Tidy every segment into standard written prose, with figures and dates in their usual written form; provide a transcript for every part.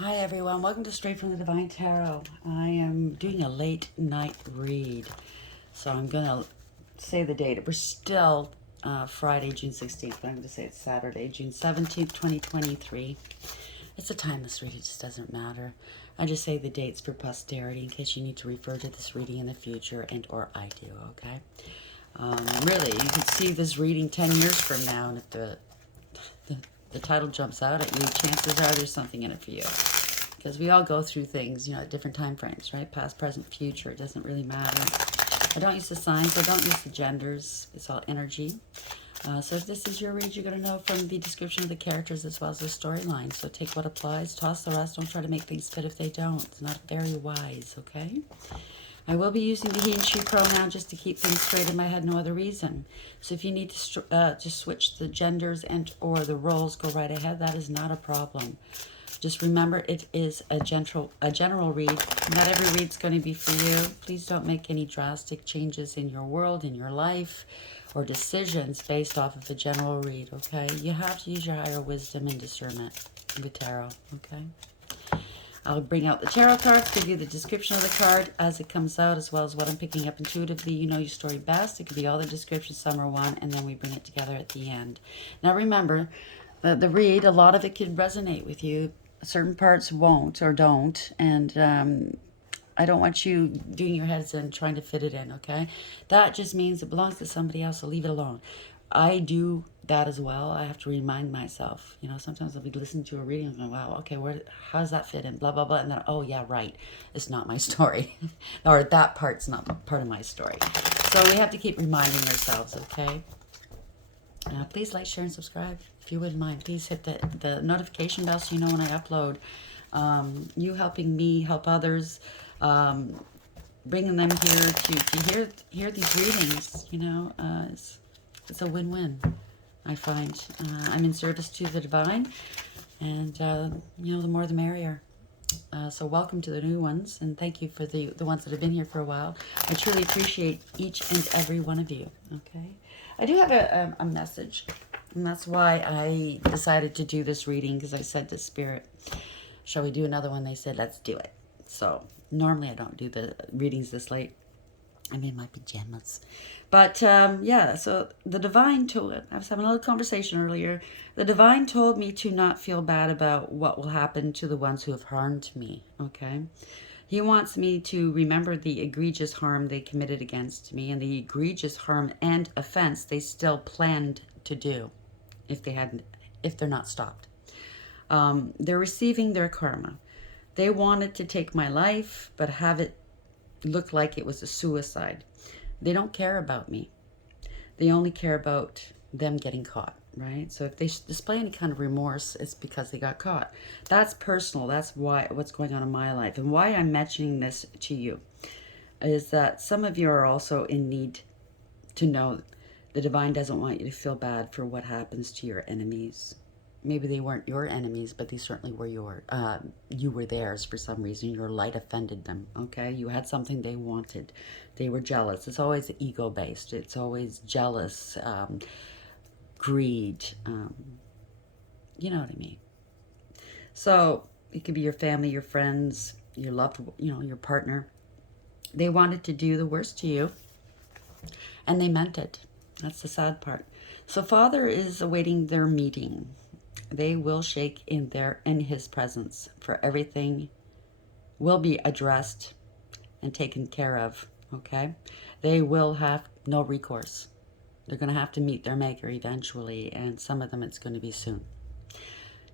Hi everyone, welcome to Straight from the Divine Tarot. I am doing a late night read, so I'm going to say the date. We're still Friday, June 16th, but I'm going to say it's Saturday, June 17th, 2023. It's a timeless read, it just doesn't matter. I just say the dates for posterity in case you need to refer to this reading in the future, and or I do, okay? Really, you could see this reading 10 years from now, and if the title jumps out at you, chances are there's something in it for you. Because we all go through things, at different time frames, right? Past, present, future. It doesn't really matter. I don't use the signs. I don't use the genders. It's all energy. So if this is your read, you're going to know from the description of the characters as well as the storyline. So take what applies, toss the rest. Don't try to make things fit if they don't. It's not very wise, okay? I will be using the he and she pronoun just to keep things straight in my head, no other reason. So if you need to switch the genders and or the roles, go right ahead. That is not a problem. Just remember, it is a general read. Not every read's going to be for you. Please don't make any drastic changes in your world, in your life, or decisions based off of a general read, okay? You have to use your higher wisdom and discernment with tarot, okay? I'll bring out the tarot cards, give you the description of the card as it comes out, as well as what I'm picking up intuitively. You know your story best. It could be all the descriptions, some are one, and then we bring it together at the end. Now remember, the read, a lot of it could resonate with you. Certain parts won't or don't, and I don't want you doing your heads in trying to fit it in, okay? That just means it belongs to somebody else, so leave it alone. I do that as well. I have to remind myself. Sometimes I'll be listening to a reading and going, wow, okay, how does that fit in? Blah, blah, blah. And then, oh, yeah, right. It's not my story. Or that part's not part of my story. So we have to keep reminding ourselves, okay? Please like, share, and subscribe if you wouldn't mind. Please hit the notification bell so you know when I upload. You helping me help others, bringing them here to hear these readings. It's a win-win. I find I'm in service to the divine, and the more the merrier. So welcome to the new ones, and thank you for the ones that have been here for a while. I truly appreciate each and every one of you, okay? I do have a message, and that's why I decided to do this reading, because I said to Spirit, shall we do another one? They said, let's do it. So normally I don't do the readings this late. I'm in my pajamas. But, yeah, so the divine told, I was having a little conversation earlier. The divine told me to not feel bad about what will happen to the ones who have harmed me, okay? He wants me to remember the egregious harm they committed against me and the egregious harm and offense they still planned to do if they're not stopped. They're receiving their karma. They wanted to take my life, but have it look like it was a suicide. They don't care about me. They only care about them getting caught, right? So if they display any kind of remorse, it's because they got caught. That's personal. That's what's going on in my life. And why I'm mentioning this to you is that some of you are also in need to know the divine doesn't want you to feel bad for what happens to your enemies. Maybe they weren't your enemies, but they certainly were you were theirs for some reason. Your light offended them, okay? You had something they wanted. They were jealous. It's always ego-based. It's always jealous, greed. You know what I mean? So it could be your family, your friends, your loved, your partner. They wanted to do the worst to you, and they meant it. That's the sad part. So Father is awaiting their meeting. They will shake in his presence, for everything will be addressed and taken care of, okay? They will have no recourse. They're going to have to meet their maker eventually, and some of them it's going to be soon.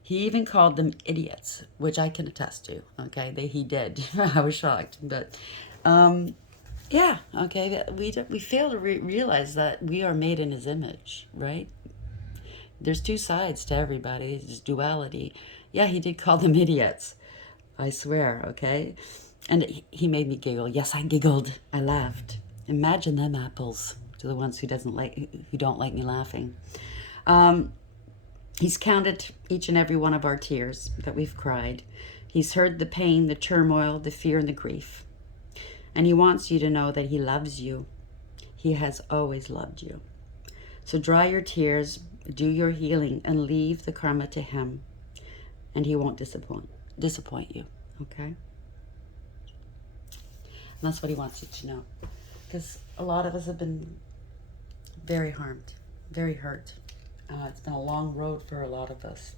He even called them idiots, which I can attest to, okay? He did. I was shocked, but yeah, okay? We fail to realize that we are made in his image, right? There's two sides to everybody. There's duality. Yeah, he did call them idiots. I swear, okay? And he made me giggle. Yes, I giggled. I laughed. Imagine them apples to the ones who don't like me laughing. He's counted each and every one of our tears that we've cried. He's heard the pain, the turmoil, the fear, and the grief. And he wants you to know that he loves you. He has always loved you. So dry your tears, do your healing, and leave the karma to him, and he won't disappoint. disappoint you, okay? And that's what he wants you to know. Because a lot of us have been very harmed, very hurt. It's been a long road for a lot of us.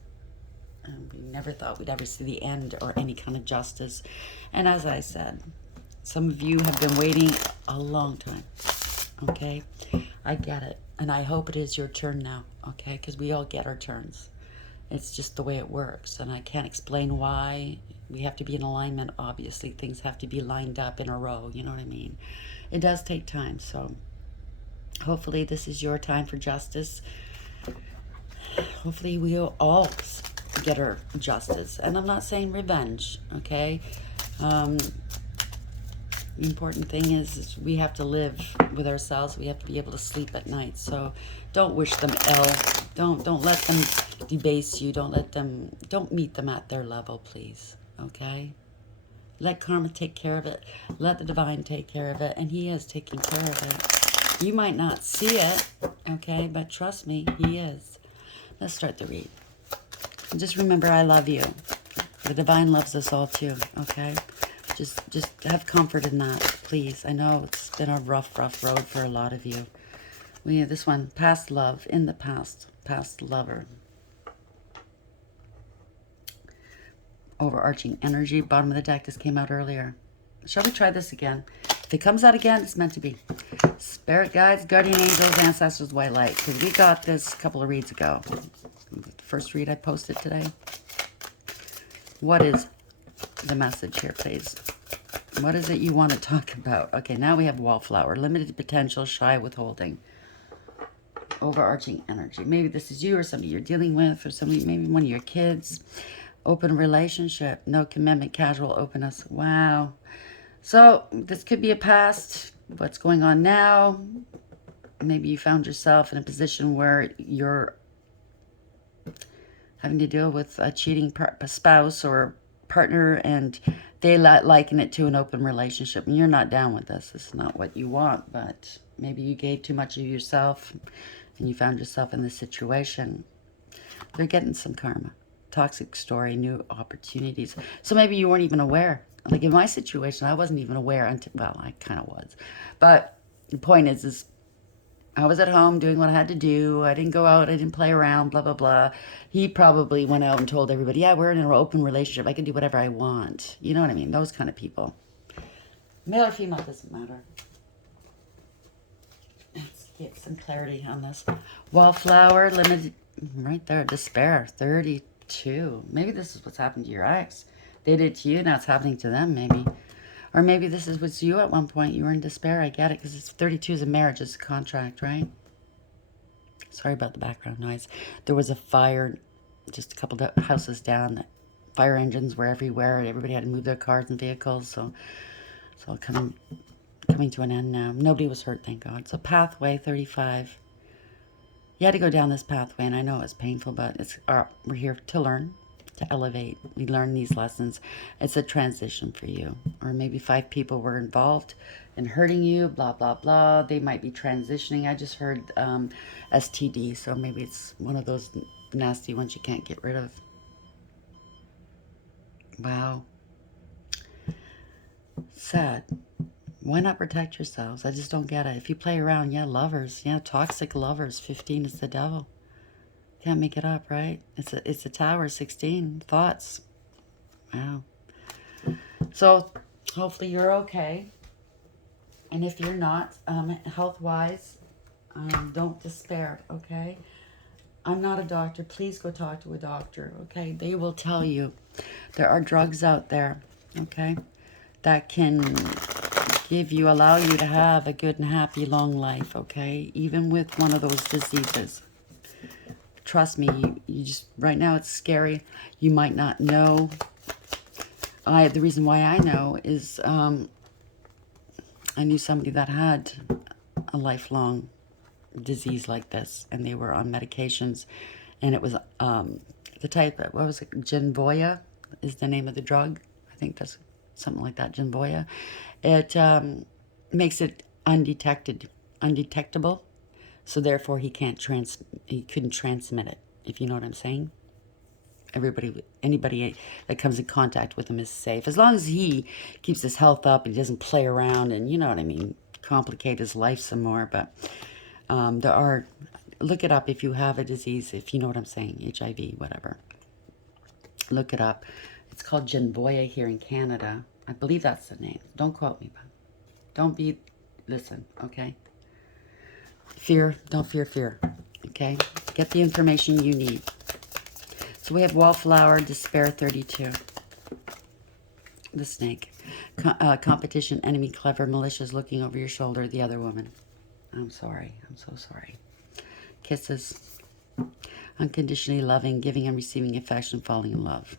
And we never thought we'd ever see the end or any kind of justice. And as I said, some of you have been waiting a long time, okay? I get it. And I hope it is your turn now, okay? Because we all get our turns. It's just the way it works. And I can't explain why. We have to be in alignment, obviously. Things have to be lined up in a row, you know what I mean? It does take time, so hopefully this is your time for justice. Hopefully we'll all get our justice. And I'm not saying revenge, okay? The important thing is we have to live with ourselves. We have to be able to sleep at night. So don't wish them ill. Don't let them debase you. Don't meet them at their level, please. Okay? Let karma take care of it. Let the divine take care of it. And he is taking care of it. You might not see it, okay? But trust me, he is. Let's start the read. Just remember, I love you. The divine loves us all too, okay? Just have comfort in that, please. I know it's been a rough road for a lot of you. We have this one, past love, in the past lover. Overarching energy, bottom of the deck. This came out earlier. Shall we try this again? If it comes out again, it's meant to be. Spirit guides, guardian angels, ancestors, white light. Because we got this a couple of reads ago. The first read I posted today. What is the message here, please? What is it you want to talk about? Okay, now we have wallflower. Limited potential, shy, withholding. Overarching energy. Maybe this is you or somebody you're dealing with, or somebody, maybe one of your kids. Open relationship, no commitment, casual openness. Wow. So this could be a past. What's going on now? Maybe you found yourself in a position where you're having to deal with a cheating spouse or partner, and they liken it to an open relationship, and you're not down with this. This is not what you want, but maybe you gave too much of yourself and you found yourself in this situation. They're getting some karma. Toxic story, new opportunities. So maybe you weren't even aware. Like in my situation, I wasn't even aware until, well, I kind of was. But the point is I was at home doing what I had to do. I didn't go out. I didn't play around, blah, blah, blah. He probably went out and told everybody, yeah, we're in an open relationship. I can do whatever I want. You know what I mean? Those kind of people. Male or female, doesn't matter. Let's get some clarity on this. Wallflower, limited, right there, despair, 32. Maybe this is what's happened to your ex. They did to you, now it's happening to them, maybe. Or maybe this is what's you at one point. You were in despair. I get it, because it's 32 is a marriage. It's a contract, right? Sorry about the background noise. There was a fire just a couple of houses down. The fire engines were everywhere. Everybody had to move their cars and vehicles. So it's all coming to an end now. Nobody was hurt, thank God. So pathway 35. You had to go down this pathway, and I know it's painful, but we're here to learn, to elevate. We learn these lessons. It's a transition for you. Or maybe 5 people were involved in hurting you, blah, blah, blah. They might be transitioning. I just heard STD, so maybe it's one of those nasty ones you can't get rid of. Wow. Sad. Why not protect yourselves? I just don't get it. If you play around, yeah, lovers. Yeah, toxic lovers. 15 is the devil. Can't make it up, right? It's a tower, 16. Thoughts. Wow. So hopefully you're okay. And if you're not, health-wise, don't despair, okay? I'm not a doctor. Please go talk to a doctor, okay? They will tell you there are drugs out there, okay, that can allow you to have a good and happy long life, okay? Even with one of those diseases. Trust me, you just, right now it's scary. You might not know. The reason why I know is I knew somebody that had a lifelong disease like this, and they were on medications, and it was the type of, what was it, Genvoya is the name of the drug. I think that's something like that, Genvoya. It makes it undetectable, so therefore he couldn't transmit it, if you know what I'm saying. Anybody that comes in contact with him is safe. As long as he keeps his health up and he doesn't play around and, you know what I mean, complicate his life some more. But there are, look it up if you have a disease, if you know what I'm saying, HIV, whatever. Look it up. It's called Genvoya here in Canada. I believe that's the name. Don't quote me, but don't be, listen, okay? Don't fear, okay? Get the information you need. So we have Wallflower, Despair 32. The snake. Competition, enemy, clever, malicious, looking over your shoulder, the other woman. I'm sorry. I'm so sorry. Kisses. Unconditionally loving, giving and receiving affection, falling in love.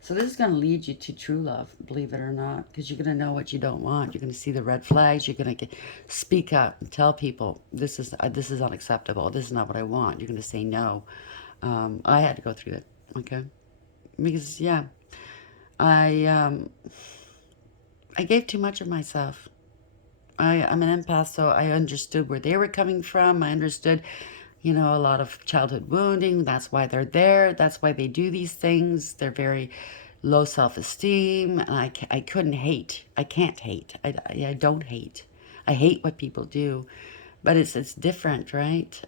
So this is going to lead you to true love, believe it or not, because you're going to know what you don't want. You're going to see the red flags. You're going to speak up and tell people, this is unacceptable. This is not what I want. You're going to say no. I had to go through it, okay? Because, yeah, I gave too much of myself. I'm an empath, so I understood where they were coming from. I understood, you know, a lot of childhood wounding. That's why they're there. That's why they do these things. They're very low self-esteem. And I couldn't hate. I can't hate. I don't hate. I hate what people do. But it's different, right?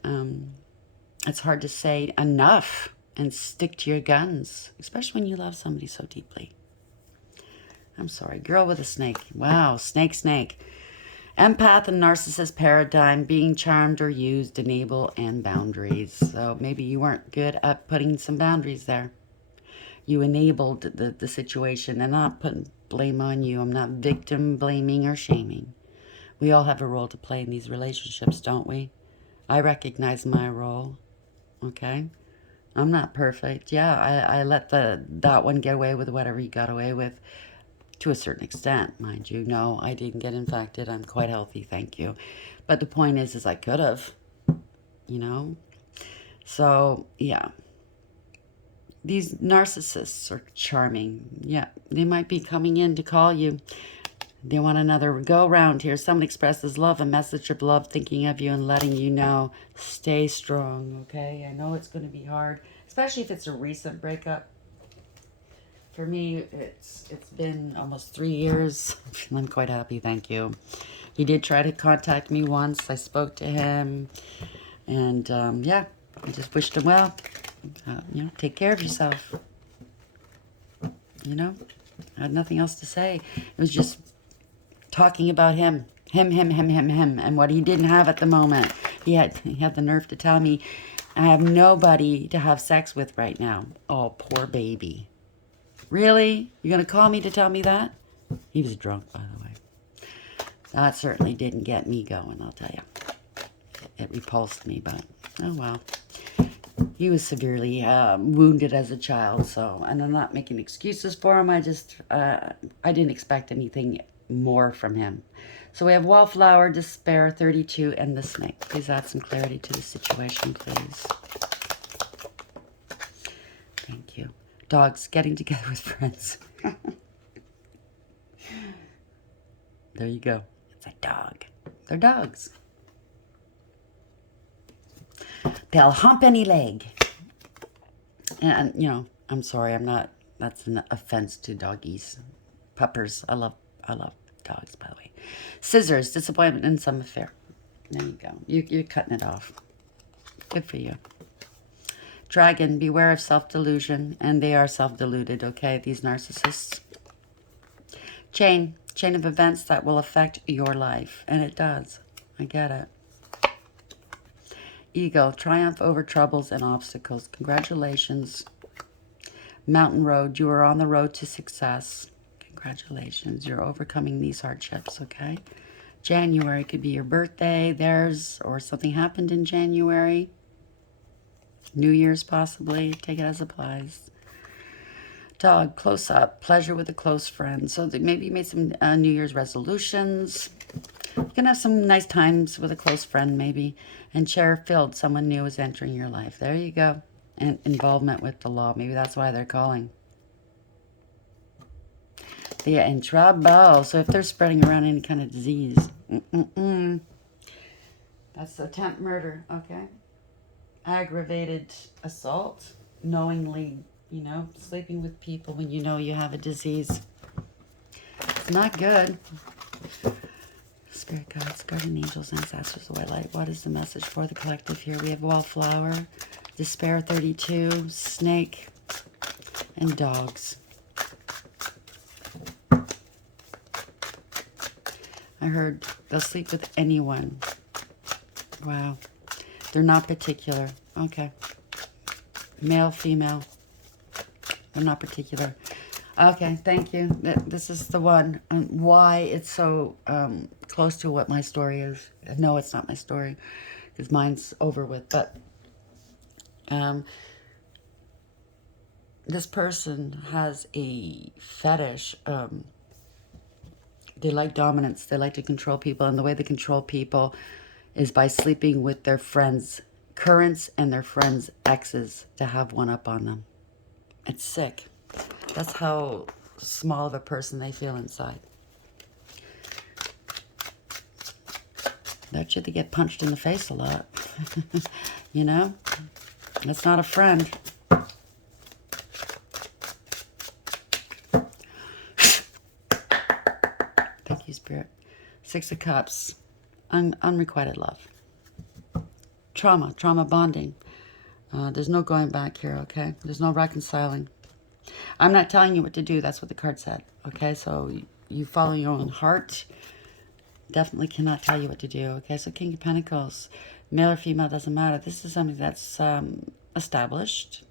It's hard to say enough and stick to your guns, especially when you love somebody so deeply. I'm sorry. Girl with a snake. Wow. Snake. Empath and narcissist paradigm, being charmed or used, enable, and boundaries. So maybe you weren't good at putting some boundaries there. You enabled the situation and not putting blame on you. I'm not victim blaming or shaming. We all have a role to play in these relationships, don't we? I recognize my role, okay? I'm not perfect. Yeah, I let that one get away with whatever he got away with. To a certain extent, mind you. No, I didn't get infected. I'm quite healthy, thank you. But the point is I could have, you know? So, yeah. These narcissists are charming. Yeah, they might be coming in to call you. They want another go-round here. Someone expresses love, a message of love, thinking of you and letting you know. Stay strong, okay? I know it's going to be hard, especially if it's a recent breakup. For me, it's been almost 3 years. I'm quite happy, thank you. He did try to contact me once. I spoke to him. And, yeah, I just wished him well. You know, take care of yourself. You know, I had nothing else to say. It was just talking about him. Him, and what he didn't have at the moment. He had the nerve to tell me, I have nobody to have sex with right now. Oh, poor baby. Really? You're going to call me to tell me that? He was drunk, by the way. That certainly didn't get me going, I'll tell you. It repulsed me, but oh well. He was severely wounded as a child, so, and I'm not making excuses for him. I didn't expect anything more from him. So we have Wallflower, Despair, 32, and the Snake. Please add some clarity to the situation, please. Thank you. Dogs getting together with friends. There you go. It's a dog. They're dogs. They'll hump any leg. And, you know, I'm sorry, I'm not, that's an offense to doggies. Puppers. I love dogs, by the way. Scissors, disappointment in some affair. There you go. You're cutting it off. Good for you. Dragon, beware of self-delusion, and they are self-deluded, okay, these narcissists. Chain of events that will affect your life, and it does. I get it. Ego, triumph over troubles and obstacles. Congratulations. Mountain road, you are on the road to success. Congratulations, you're overcoming these hardships, okay? January could be your birthday, theirs, or something happened in January. New Year's possibly. Take it as applies. Dog, close up. Pleasure with a close friend. So maybe you made some New Year's resolutions. You can have some nice times with a close friend maybe. And chair filled. Someone new is entering your life. There you go. And involvement with the law. Maybe that's why they're calling. They're in trouble. So if they're spreading around any kind of disease. That's attempt murder. Okay. Aggravated assault. knowingly, you know, sleeping with people when you know you have a disease. It's not good. Spirit guides, guardian angels, ancestors, the white light. What is the message for the collective here? We have wallflower, despair 32, snake, and dogs. I heard they'll sleep with anyone. Wow. They're not particular. Okay. Male, female. They're not particular. Okay, thank you. This is the one. Why it's so close to what my story is. No, it's not my story, because mine's over with. But this person has a fetish. They like dominance. They like to control people. And the way they control people is by sleeping with their friends' currents and their friends' exes to have one up on them. It's sick. That's how small of a person they feel inside. Bet you they get punched in the face a lot. You know? That's not a friend. Thank you, Spirit. 6 of Cups. Unrequited love. Trauma bonding. There's no going back here, okay? There's no reconciling. I'm not telling you what to do. That's what the card said, okay? So you follow your own heart. Definitely cannot tell you what to do, okay? So King of Pentacles, male or female, doesn't matter. This is something that's established,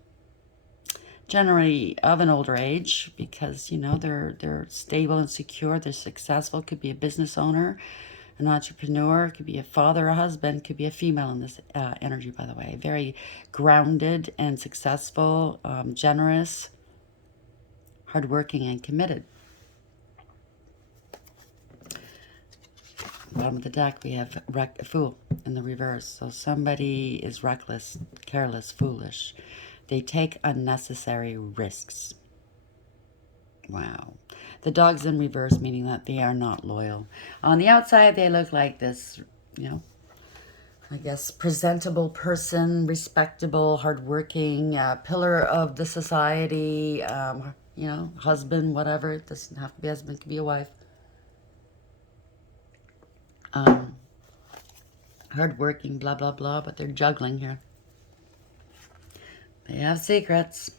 generally of an older age, because, you know, they're stable and secure. They're successful. Could be a business owner, an entrepreneur, could be a father, a husband, could be a female in this energy, by the way. Very grounded and successful, generous, hardworking, and committed. Bottom of the deck, we have Fool in the reverse. So somebody is reckless, careless, foolish. They take unnecessary risks. Wow. The dog's in reverse, meaning that they are not loyal. On the outside, they look like this, you know, I guess, presentable person, respectable, hardworking, pillar of the society, you know, husband, whatever. It doesn't have to be husband, it could be a wife. Hardworking, blah, blah, blah, but they're juggling here. They have secrets.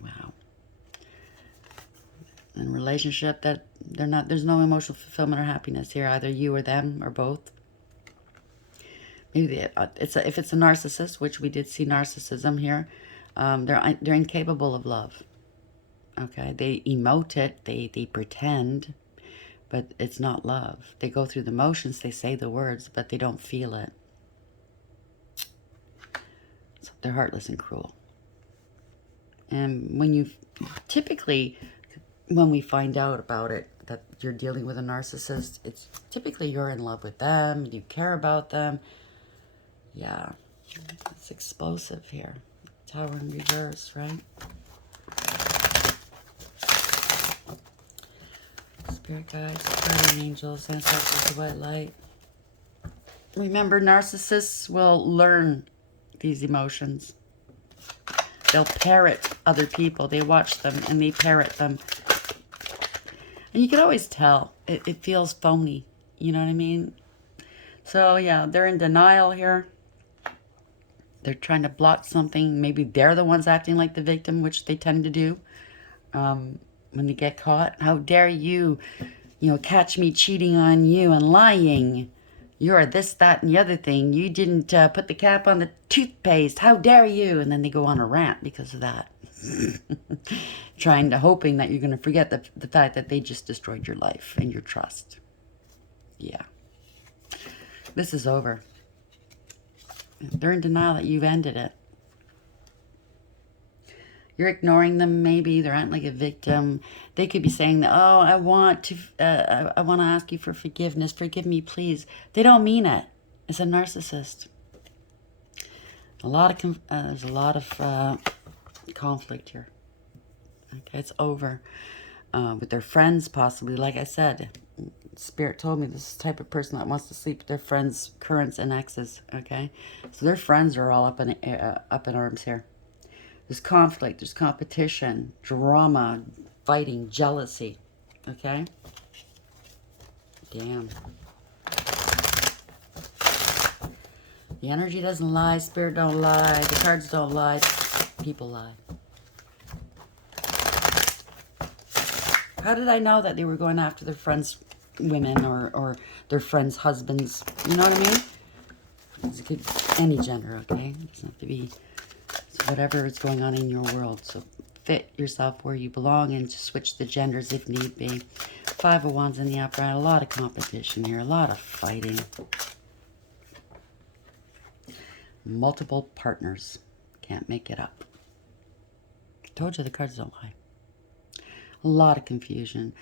Wow. In a relationship that they're not, there's no emotional fulfillment or happiness here, either you or them or both. Maybe if it's a narcissist, which we did see narcissism here, they're incapable of love. Okay, they emote it, they pretend, but it's not love. They go through the motions, they say the words, but they don't feel it. So they're heartless and cruel. And typically, when we find out about it, that you're dealing with a narcissist, it's typically you're in love with them, you care about them. Yeah, it's explosive here. Tower in reverse, right? Spirit guides, guardian angels, ancestors, the white light. Remember, narcissists will learn these emotions. They'll parrot other people. They watch them and they parrot them. And you can always tell. It feels phony. You know what I mean? So, yeah, they're in denial here. They're trying to block something. Maybe they're the ones acting like the victim, which they tend to do. When they get caught. How dare you, catch me cheating on you and lying. You're this, that, and the other thing. You didn't put the cap on the toothpaste. How dare you? And then they go on a rant because of that. Hoping that you're going to forget the fact that they just destroyed your life and your trust. Yeah. This is over. They're in denial that you've ended it. You're ignoring them, maybe. They're acting like a victim. They could be saying that, oh, I want to ask you for forgiveness. Forgive me, please. They don't mean it. It's a narcissist. There's a lot of conflict here. Okay, it's over. With their friends, possibly. Like I said, Spirit told me this is the type of person that wants to sleep with their friends, currents, and exes. Okay, so their friends are all up in arms here. There's conflict, there's competition, drama, fighting, jealousy. Okay? Damn. The energy doesn't lie, spirit don't lie, the cards don't lie, people lie. How did I know that they were going after their friends' women or their friends' husbands? You know what I mean? It could any gender, okay? It doesn't have to be whatever is going on in your world. So fit yourself where you belong and just switch the genders if need be. Five of Wands in the upright. A lot of competition here. A lot of fighting. Multiple partners. Can't make it up. Told you the cards don't lie. A lot of confusion.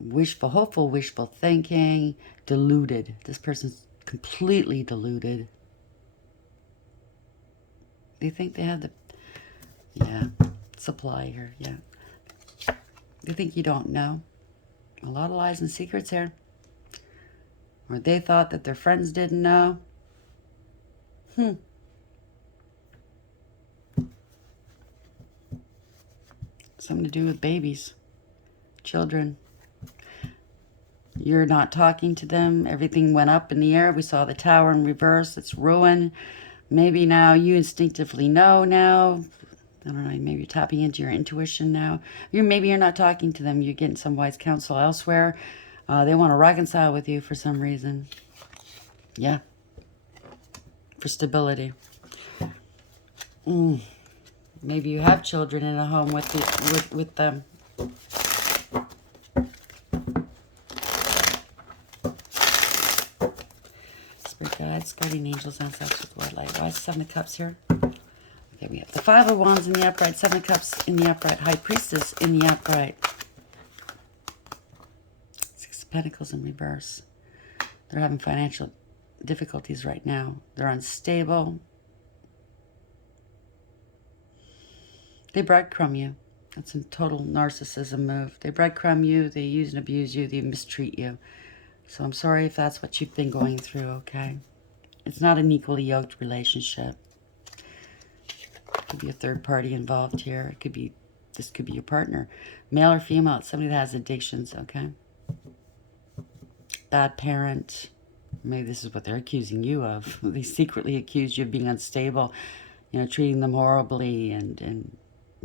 Wishful, hopeful, wishful thinking. Deluded. This person's completely deluded. They think they have the, supply here, They think you don't know. A lot of lies and secrets here. Or they thought that their friends didn't know. Something to do with babies, children. You're not talking to them. Everything went up in the air. We saw the tower in reverse. It's ruin. Maybe now you instinctively know now. I don't know, maybe you're tapping into your intuition now. Maybe you're not talking to them. You're getting some wise counsel elsewhere. They want to reconcile with you for some reason. Yeah. For stability. Maybe you have children in a home with them. Spirit guides, guardian angels, ancestors with white light. Why is 7 of Cups here? Okay, we have the 5 of Wands in the upright, 7 of Cups in the upright, High Priestess in the upright. 6 of Pentacles in reverse. They're having financial difficulties right now. They're unstable. They breadcrumb you. That's a total narcissism move. They breadcrumb you, they use and abuse you, they mistreat you. So I'm sorry if that's what you've been going through, okay? It's not an equally yoked relationship. Could be a third party involved here. It could be, this could be your partner. Male or female, it's somebody that has addictions, okay? Bad parent. Maybe this is what they're accusing you of. They secretly accuse you of being unstable, you know, treating them horribly and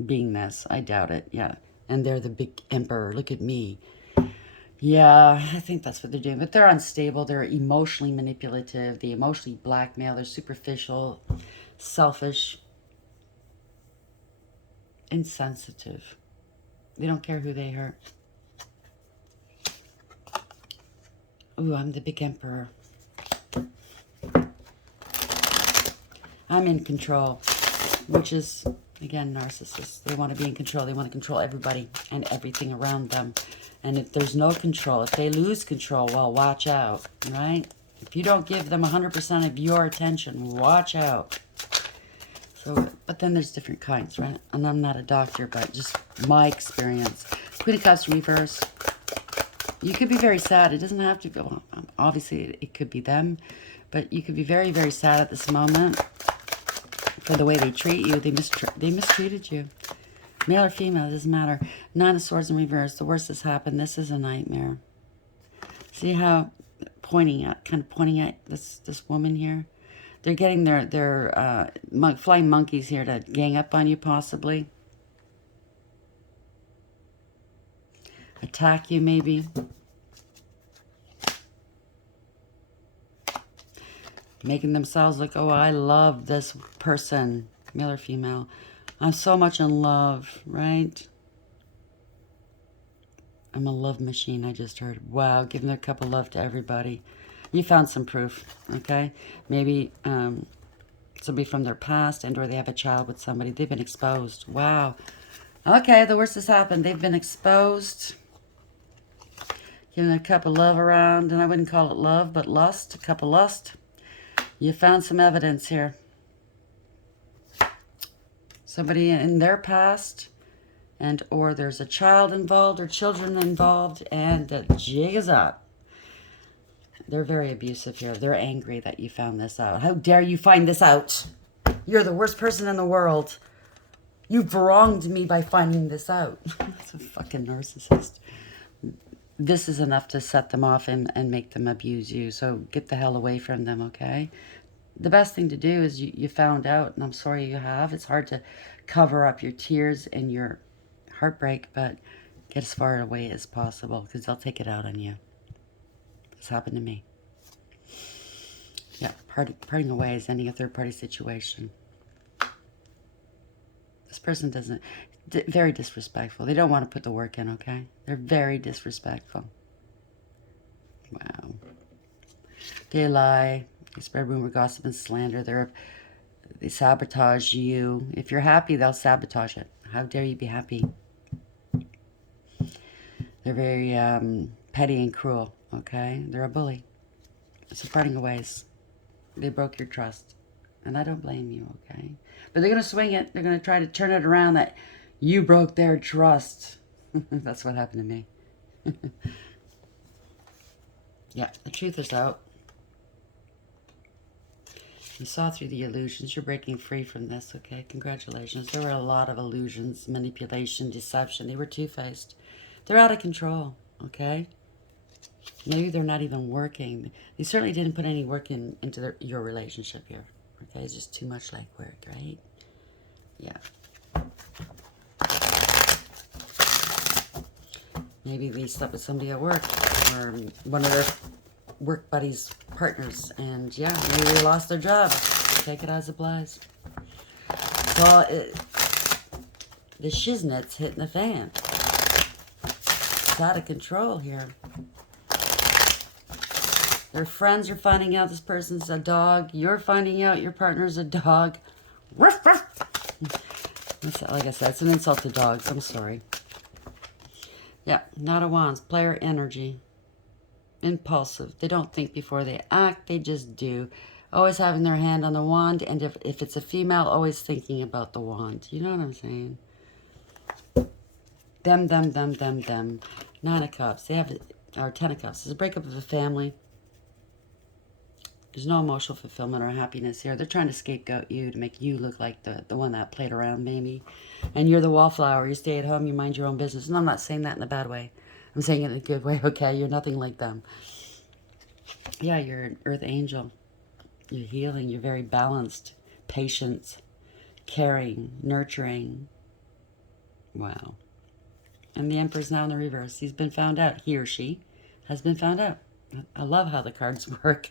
being this. I doubt it, yeah. And they're the big emperor. Look at me. Yeah, I think that's what they're doing. But they're unstable. They're emotionally manipulative. They emotionally blackmail. They're superficial, selfish, insensitive. They don't care who they hurt. Ooh, I'm the big emperor. I'm in control, which is, again, narcissists. They want to be in control. They want to control everybody and everything around them. And if there's no control, if they lose control, well, watch out, right? If you don't give them 100% of your attention, watch out. So, but then there's different kinds, right? And I'm not a doctor, but just my experience. Queen of Cups reverse. You could be very sad. It doesn't have to be, well, obviously it could be them, but you could be very, very sad at this moment for the way they treat you. They mistreated you. Male or female, it doesn't matter. 9 of Swords in reverse. The worst has happened. This is a nightmare. See how kind of pointing at this woman here? They're getting their flying monkeys here to gang up on you, possibly. Attack you, maybe. Making themselves look, oh, I love this person, male or female. I'm so much in love, right? I'm a love machine, I just heard. Wow, giving their cup of love to everybody. You found some proof, okay? Maybe somebody from their past and or they have a child with somebody. They've been exposed. Wow. Okay, the worst has happened. They've been exposed. Giving a cup of love around, and I wouldn't call it love, but lust, a cup of lust. You found some evidence here. Somebody in their past, and or there's a child involved or children involved, and the jig is up. They're very abusive here. They're angry that you found this out. How dare you find this out? You're the worst person in the world. You've wronged me by finding this out. That's a fucking narcissist. This is enough to set them off and make them abuse you. So get the hell away from them, okay? The best thing to do is you found out, and I'm sorry you have. It's hard to cover up your tears and your heartbreak, but get as far away as possible because they'll take it out on you. This happened to me. Yeah, parting away is ending a third-party situation. This person doesn't... Very disrespectful. They don't want to put the work in, okay? They're very disrespectful. Wow. They lie. They spread rumor, gossip, and slander. They sabotage you. If you're happy, they'll sabotage it. How dare you be happy? They're very petty and cruel, okay? They're a bully. So parting of ways. They broke your trust. And I don't blame you, okay? But they're going to swing it. They're going to try to turn it around that you broke their trust. That's what happened to me. Yeah, the truth is out. You saw through the illusions. You're breaking free from this, okay? Congratulations. There were a lot of illusions, manipulation, deception. They were two-faced. They're out of control, okay? Maybe they're not even working. They certainly didn't put any work into your relationship here, okay? It's just too much like work, right? Yeah. Maybe they slept with somebody at work or one of their work buddies, partners, and yeah, maybe they lost their job. Take it as it applies. So the shiznit's hitting the fan. It's out of control here. Their friends are finding out this person's a dog. You're finding out your partner's a dog. Ruff, ruff. Like I said, it's an insult to dogs. I'm sorry. Yeah, Knight of Wands, player energy. Impulsive. They don't think before they act. They just do. Always having their hand on the wand. And if it's a female, always thinking about the wand. You know what I'm saying? Them. Nine of Cups. They have, or Ten of Cups. It's a breakup of a family. There's no emotional fulfillment or happiness here. They're trying to scapegoat you to make you look like the one that played around, maybe. And you're the wallflower. You stay at home. You mind your own business. And I'm not saying that in a bad way. I'm saying it in a good way, okay? You're nothing like them. Yeah, you're an earth angel. You're healing. You're very balanced. Patient. Caring. Nurturing. Wow. And the Emperor's now in the reverse. He's been found out. He or she has been found out. I love how the cards work.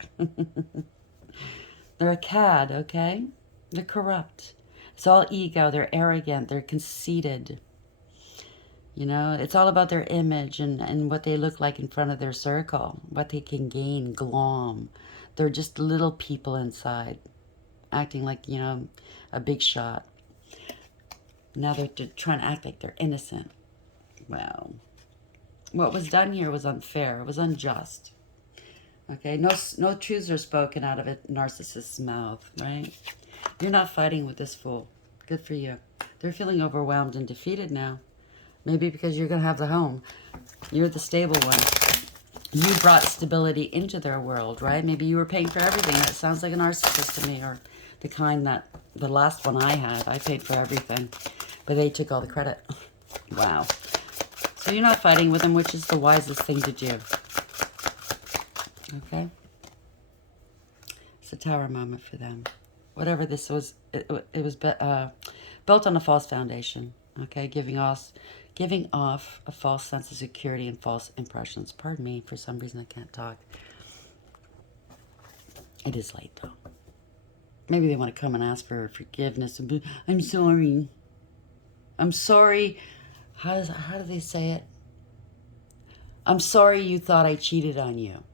They're a cad, okay? They're corrupt. It's all ego. They're arrogant. They're conceited. You know, it's all about their image and what they look like in front of their circle, what they can gain, glom. They're just little people inside, acting like, you know, a big shot. Now they're trying to act like they're innocent. Wow. What was done here was unfair. It was unjust. Okay, no truths are spoken out of a narcissist's mouth, right? You're not fighting with this fool. Good for you. They're feeling overwhelmed and defeated now. Maybe because you're going to have the home. You're the stable one. You brought stability into their world, right? Maybe you were paying for everything. That sounds like a narcissist to me, or the kind that the last one I had. I paid for everything, but they took all the credit. Wow. So you're not fighting with them, which is the wisest thing to do. Okay? It's a tower moment for them. Whatever this was, it was built on a false foundation. Okay? Giving off a false sense of security and false impressions. Pardon me, for some reason I can't talk. It is late, though. Maybe they want to come and ask for forgiveness. I'm sorry. I'm sorry. How do they say it? I'm sorry you thought I cheated on you.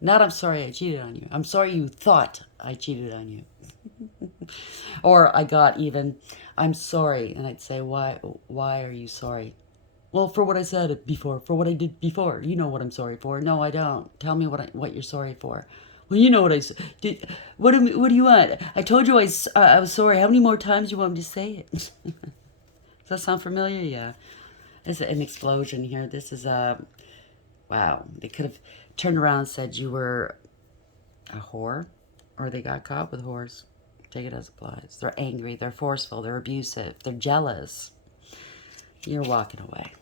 Not I'm sorry I cheated on you. I'm sorry you thought I cheated on you. Or I got even, I'm sorry. And I'd say, why are you sorry? Well, for what I said before, for what I did before. You know what I'm sorry for. No, I don't. Tell me what you're sorry for. Well, you know what I did. What do you want? I told you I was sorry. How many more times do you want me to say it? Does that sound familiar? Yeah. It's an explosion here. This is a... Wow. They could have turned around and said you were a whore. Or they got caught with whores. Take it as it applies. They're angry. They're forceful. They're abusive. They're jealous. You're walking away.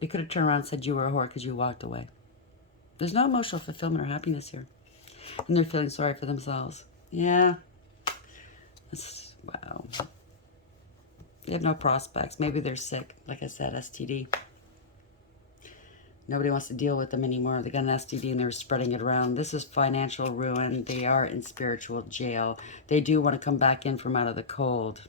They could have turned around and said you were a whore because you walked away. There's no emotional fulfillment or happiness here. And they're feeling sorry for themselves. Yeah. Wow. They have no prospects. Maybe they're sick. Like I said, STD. Nobody wants to deal with them anymore. They got an STD and they're spreading it around. This is financial ruin. They are in spiritual jail. They do want to come back in from out of the cold.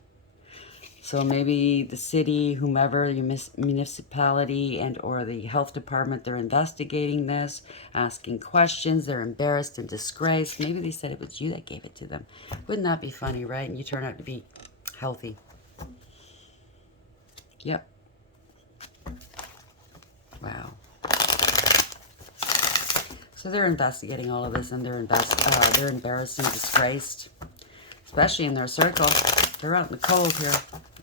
So maybe the city, whomever, your municipality and or the health department, they're investigating this, asking questions. They're embarrassed and disgraced. Maybe they said it was you that gave it to them. Wouldn't that be funny, right? And you turn out to be healthy. Yep. Wow. So they're investigating all of this, and they're embarrassed and disgraced, especially in their circle. They're out in the cold here.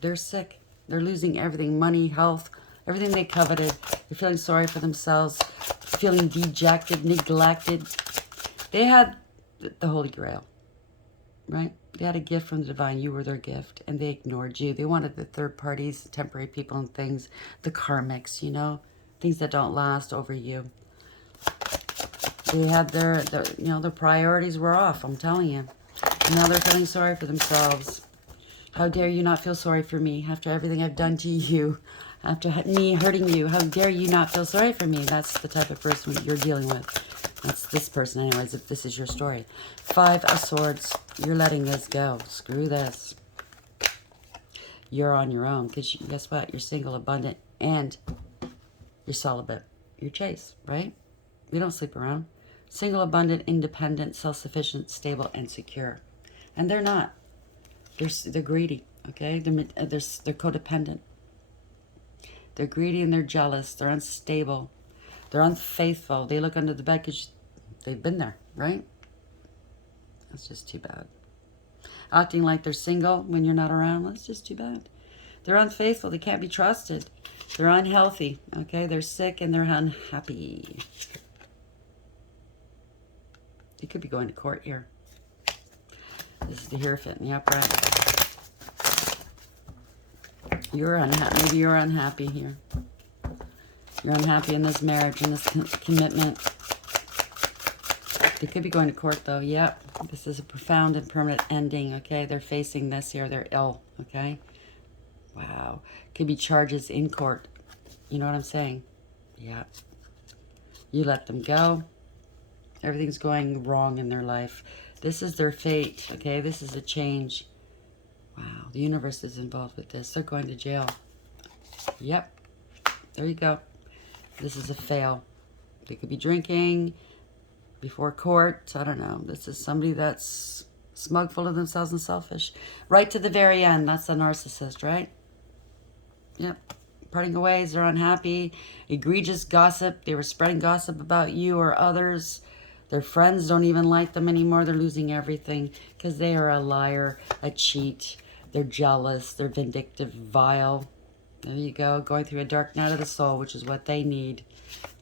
They're sick. They're losing everything, money, health, everything they coveted. They're feeling sorry for themselves, feeling dejected, neglected. They had the Holy Grail, right? They had a gift from the divine. You were their gift, and they ignored you. They wanted the third parties, temporary people and things, the karmics, you know, things that don't last over you. They had their priorities were off, I'm telling you. And now they're feeling sorry for themselves. How dare you not feel sorry for me after everything I've done to you, after me hurting you? How dare you not feel sorry for me? That's the type of person you're dealing with. That's this person anyways, if this is your story. 5 of Swords. You're letting this go. Screw this. You're on your own. Because guess what? You're single, abundant, and you're celibate. You're chaste, right? You don't sleep around. Single, abundant, independent, self-sufficient, stable, and secure. And they're not. They're greedy, okay? They're codependent. They're greedy and they're jealous. They're unstable. They're unfaithful. They look under the bed because they've been there, right? That's just too bad. Acting like they're single when you're not around, that's just too bad. They're unfaithful. They can't be trusted. They're unhealthy, okay? They're sick and they're unhappy. You could be going to court here. This is the Hierophant in the upright. You're unhappy. Maybe you're unhappy here. You're unhappy in this marriage, in this commitment. They could be going to court, though. Yep. This is a profound and permanent ending, okay? They're facing this here. They're ill, okay? Wow. Could be charges in court. You know what I'm saying? Yeah. You let them go. Everything's going wrong in their life. This is their fate, okay? This is a change. Wow, the universe is involved with this. They're going to jail. Yep. There you go. This is a fail. They could be drinking before court. I don't know. This is somebody that's smug, full of themselves, and selfish. Right to the very end. That's a narcissist, right? Yep. Parting ways. They're unhappy. Egregious gossip. They were spreading gossip about you or others. Their friends don't even like them anymore. They're losing everything because they are a liar, a cheat. They're jealous. They're vindictive, vile. There you go. Going through a dark night of the soul, which is what they need.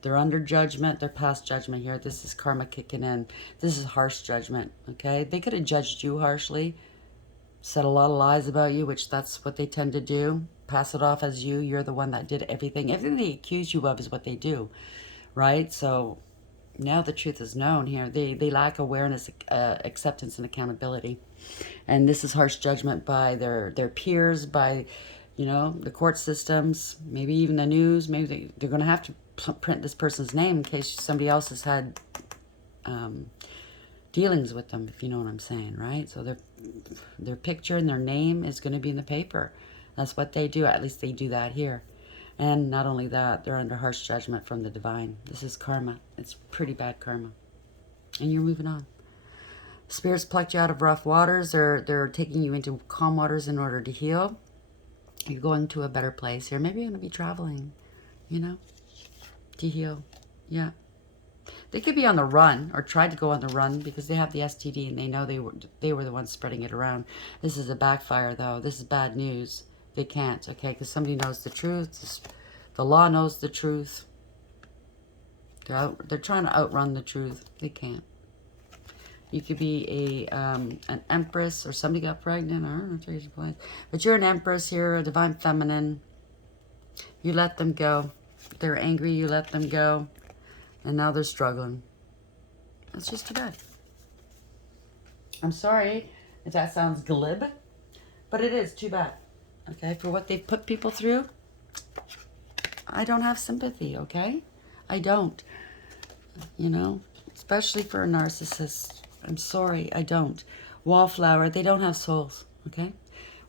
They're under judgment. They're past judgment here. This is karma kicking in. This is harsh judgment, okay? They could have judged you harshly, said a lot of lies about you, which that's what they tend to do. Pass it off as you. You're the one that did everything. Everything they accuse you of is what they do, right? So now the truth is known here. They lack awareness, acceptance, and accountability. And this is harsh judgment by their peers, by, you know, the court systems, maybe even the news. Maybe they're going to have to print this person's name in case somebody else has had dealings with them, if you know what I'm saying, right? So their picture and their name is going to be in the paper. That's what they do. At least they do that here. And not only that, they're under harsh judgment from the divine. This is karma. It's pretty bad karma. And you're moving on. Spirits plucked you out of rough waters. They're taking you into calm waters in order to heal. You're going to a better place here. Maybe you're going to be traveling, you know, to heal. Yeah. They could be on the run or tried to go on the run because they have the STD and they know they were the ones spreading it around. This is a backfire, though. This is bad news. They can't, okay, because somebody knows the truth. The law knows the truth. They're trying to outrun the truth. They can't. You could be an empress, or somebody got pregnant. I don't know, but you're an empress here, a divine feminine. You let them go. They're angry, you let them go. And now they're struggling. That's just too bad. I'm sorry if that sounds glib, but it is too bad. Okay, for what they've put people through, I don't have sympathy, okay? I don't. You know, especially for a narcissist. I'm sorry, I don't. Wallflower, they don't have souls, okay?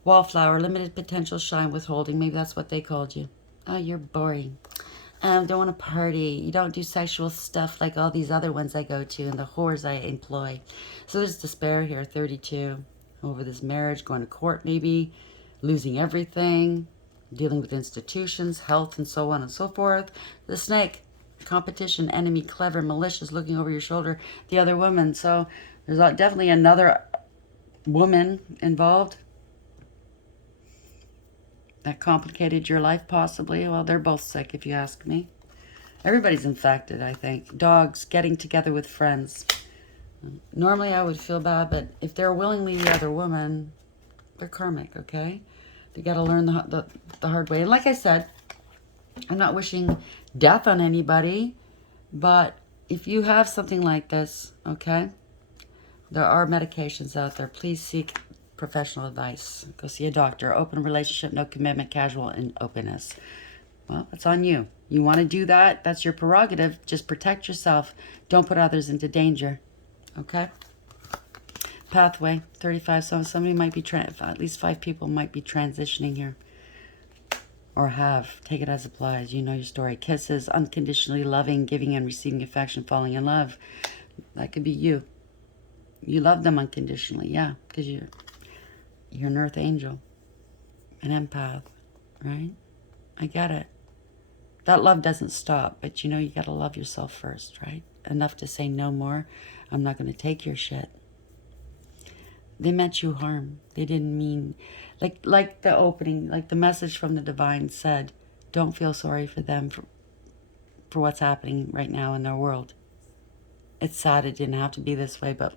Wallflower, limited potential, shine, withholding. Maybe that's what they called you. Oh, you're boring. Don't want to party. You don't do sexual stuff like all these other ones I go to and the whores I employ. So there's despair here, 32. Over this marriage, going to court maybe, losing everything, dealing with institutions, health, and so on and so forth. The snake, competition, enemy, clever, malicious, looking over your shoulder, the other woman. So there's definitely another woman involved that complicated your life, possibly. Well, they're both sick, if you ask me. Everybody's infected, I think. Dogs getting together with friends. Normally, I would feel bad, but if they're willingly the other woman, they're karmic, okay? They got to learn the hard way. And like I said, I'm not wishing death on anybody, but if you have something like this, okay, there are medications out there. Please seek professional advice. Go see a doctor. Open relationship, no commitment, casual, and openness. Well, it's on you. You want to do that? That's your prerogative. Just protect yourself. Don't put others into danger. Okay? Pathway, 35. So somebody might be, at least 5 people might be transitioning here. Or have. Take it as applies. You know your story. Kisses, unconditionally loving, giving and receiving affection, falling in love. That could be you. You love them unconditionally, yeah, because you're an earth angel, an empath, right? I get it. That love doesn't stop, but you know you got to love yourself first, right? Enough to say no more. I'm not going to take your shit. They meant you harm. They didn't mean, like the opening, like the message from the divine said, don't feel sorry for them for what's happening right now in their world. It's sad it didn't have to be this way, but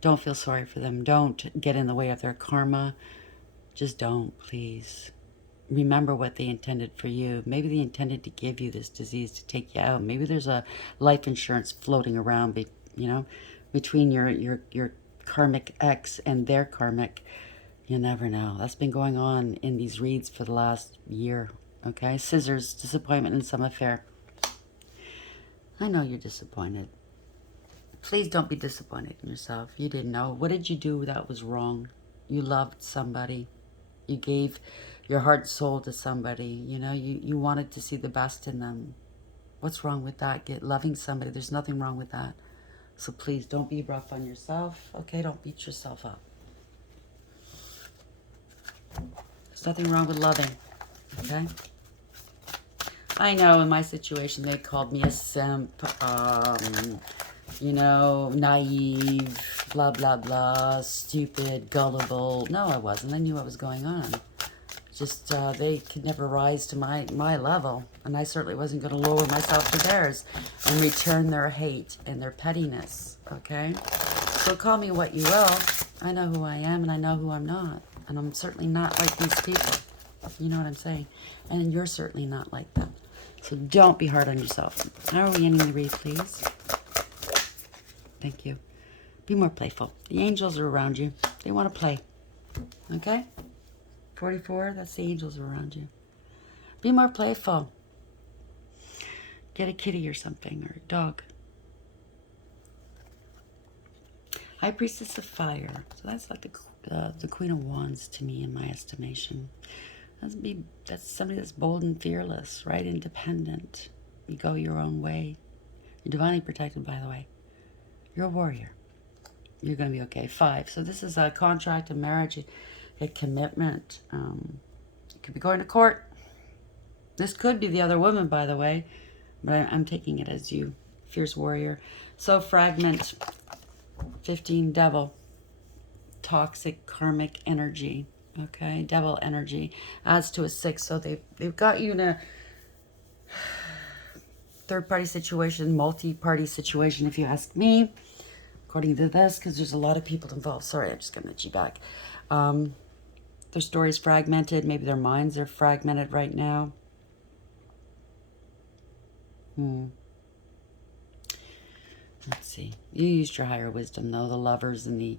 don't feel sorry for them. Don't get in the way of their karma. Just don't, please. Remember what they intended for you. Maybe they intended to give you this disease to take you out. Maybe there's a life insurance floating around, between your karmic ex and their karmic. You never know. That's been going on in these reads for the last year. Okay? Scissors, disappointment in some affair. I know you're disappointed. Please don't be disappointed in yourself. You didn't know. What did you do that was wrong? You loved somebody. You gave your heart and soul to somebody. You wanted to see the best in them. What's wrong with that? Loving somebody. There's nothing wrong with that. So please don't be rough on yourself. Okay? Don't beat yourself up. There's nothing wrong with loving. Okay? I know in my situation they called me a simp. Naive, blah, blah, blah, stupid, gullible. No, I wasn't. I knew what was going on. Just they could never rise to my level. And I certainly wasn't going to lower myself to theirs and return their hate and their pettiness, okay? So call me what you will. I know who I am and I know who I'm not. And I'm certainly not like these people. You know what I'm saying? And you're certainly not like them. So don't be hard on yourself. How are we ending the read, please? Thank you. Be more playful. The angels are around you. They want to play. Okay? 44, that's the angels are around you. Be more playful. Get a kitty or something, or a dog. High Priestess of Fire. So that's like the Queen of Wands to me in my estimation. That's somebody that's bold and fearless, right? Independent. You go your own way. You're divinely protected, by the way. You're a warrior. You're going to be okay. 5. So this is a contract, a marriage, a commitment. You could be going to court. This could be the other woman, by the way. But I'm taking it as you, fierce warrior. So fragment. 15, devil. Toxic karmic energy. Okay, devil energy. Adds to a 6. So they've got you in a third-party situation, multi-party situation, if you ask me. according to this, because there's a lot of people involved. Sorry, I'm just going to itchy back. Their story's fragmented. Maybe their minds are fragmented right now. Let's see. You used your higher wisdom, though. The Lovers in the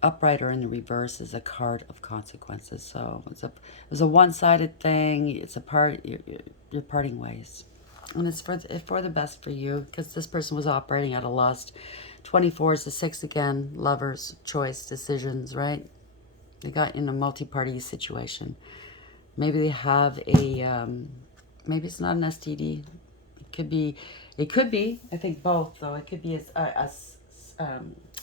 upright or in the reverse is a card of consequences. So it's a one-sided thing. It's a part. You're parting ways, and it's for the best for you, because this person was operating at a loss. 24 is the 6 again. Lovers, choice, decisions. Right? They got in a multi-party situation. Maybe they have a. Maybe it's not an STD. It could be. I think both, though. It could be a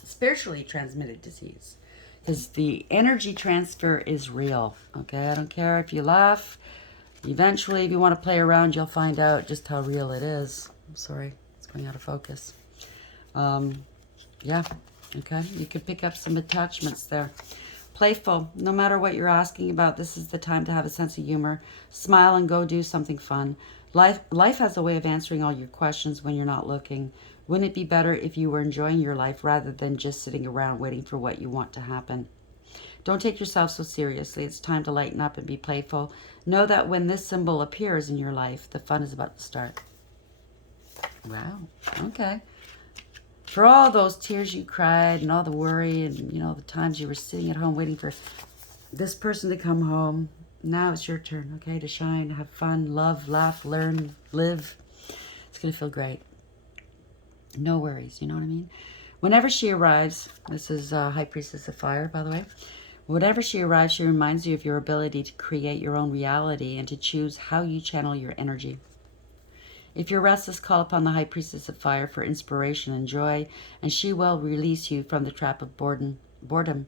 spiritually transmitted disease, because the energy transfer is real. Okay, I don't care if you laugh. Eventually, if you want to play around, you'll find out just how real it is. I'm sorry, it's going out of focus. Yeah. Okay, you could pick up some attachments there. Playful. No matter what you're asking about, this is the time to have a sense of humor. Smile and go do something fun. Life has a way of answering all your questions when you're not looking. Wouldn't it be better if you were enjoying your life rather than just sitting around waiting for what you want to happen? Don't take yourself so seriously. It's time to lighten up and be playful. Know that when this symbol appears in your life, the fun is about to start. Wow. Okay. For all those tears you cried and all the worry and, the times you were sitting at home waiting for this person to come home, now it's your turn, okay, to shine, have fun, love, laugh, learn, live. It's going to feel great. No worries, you know what I mean? Whenever she arrives, this is High Priestess of Fire, by the way. Whenever she arrives, she reminds you of your ability to create your own reality and to choose how you channel your energy. If you're restless, call upon the High Priestess of Fire for inspiration and joy, and she will release you from the trap of boredom.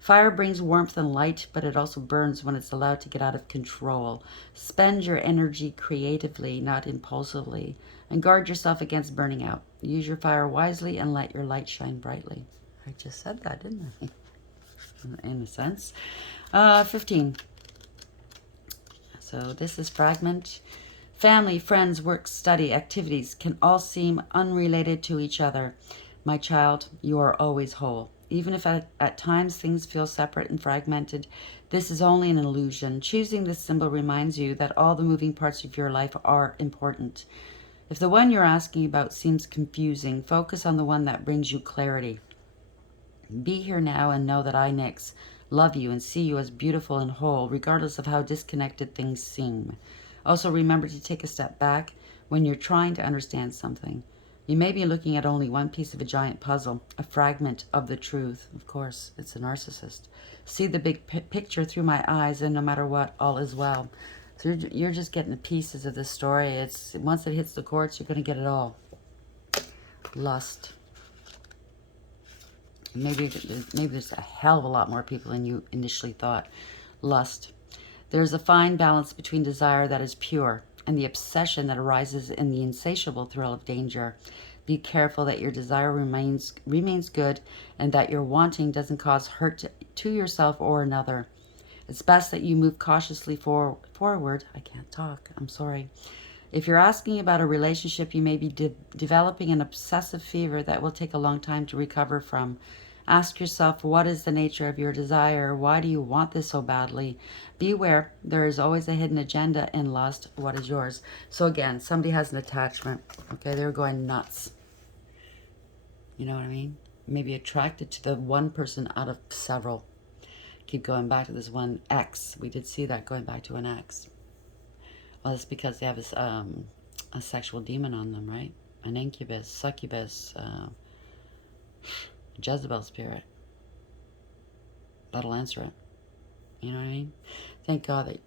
Fire brings warmth and light, but it also burns when it's allowed to get out of control. Spend your energy creatively, not impulsively, and guard yourself against burning out. Use your fire wisely and let your light shine brightly. I just said that, didn't I? In a sense. 15. So this is fragment. Family, friends, work, study, activities can all seem unrelated to each other. My child, you are always whole. Even if at times things feel separate and fragmented, this is only an illusion. Choosing this symbol reminds you that all the moving parts of your life are important. If the one you're asking about seems confusing, focus on the one that brings you clarity. Be here now and know that I, Nyx, love you and see you as beautiful and whole, regardless of how disconnected things seem. Also, remember to take a step back when you're trying to understand something. You may be looking at only one piece of a giant puzzle, a fragment of the truth. Of course, it's a narcissist. See the big picture through my eyes, and no matter what, all is well. So you're just getting the pieces of the story. It's once it hits the courts, you're going to get it all. Lust. Maybe there's a hell of a lot more people than you initially thought. Lust. There's a fine balance between desire that is pure and the obsession that arises in the insatiable thrill of danger. Be careful that your desire remains good and that your wanting doesn't cause hurt to yourself or another. It's best that you move cautiously forward. I can't talk. I'm sorry. If you're asking about a relationship, you may be developing an obsessive fever that will take a long time to recover from. Ask yourself, what is the nature of your desire? Why do you want this so badly? Beware, there is always a hidden agenda in lust. What is yours? So again, somebody has an attachment. Okay, they're going nuts. You know what I mean? Maybe attracted to the one person out of several. Keep going back to this one ex. We did see that going back to an ex. Well, it's because they have a sexual demon on them, right? An incubus, succubus, Jezebel spirit. That'll answer it. You know what I mean? Thank God that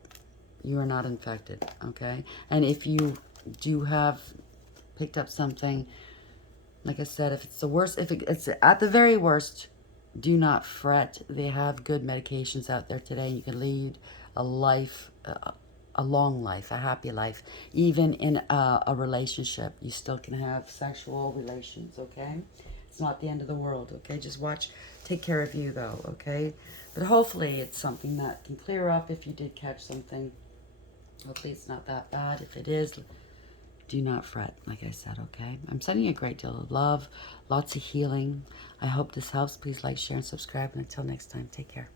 you are not infected, okay? And if you do have picked up something, like I said, if it's the worst, if it's at the very worst, do not fret. They have good medications out there today. You can lead a life, a long life, a happy life. Even in a relationship, you still can have sexual relations, okay? It's not the end of the world, okay? Just take care of you, though, okay? But hopefully it's something that can clear up if you did catch something. Hopefully it's not that bad. If it is, do not fret, like I said, okay? I'm sending you a great deal of love, lots of healing. I hope this helps. Please like, share, and subscribe. And until next time, take care.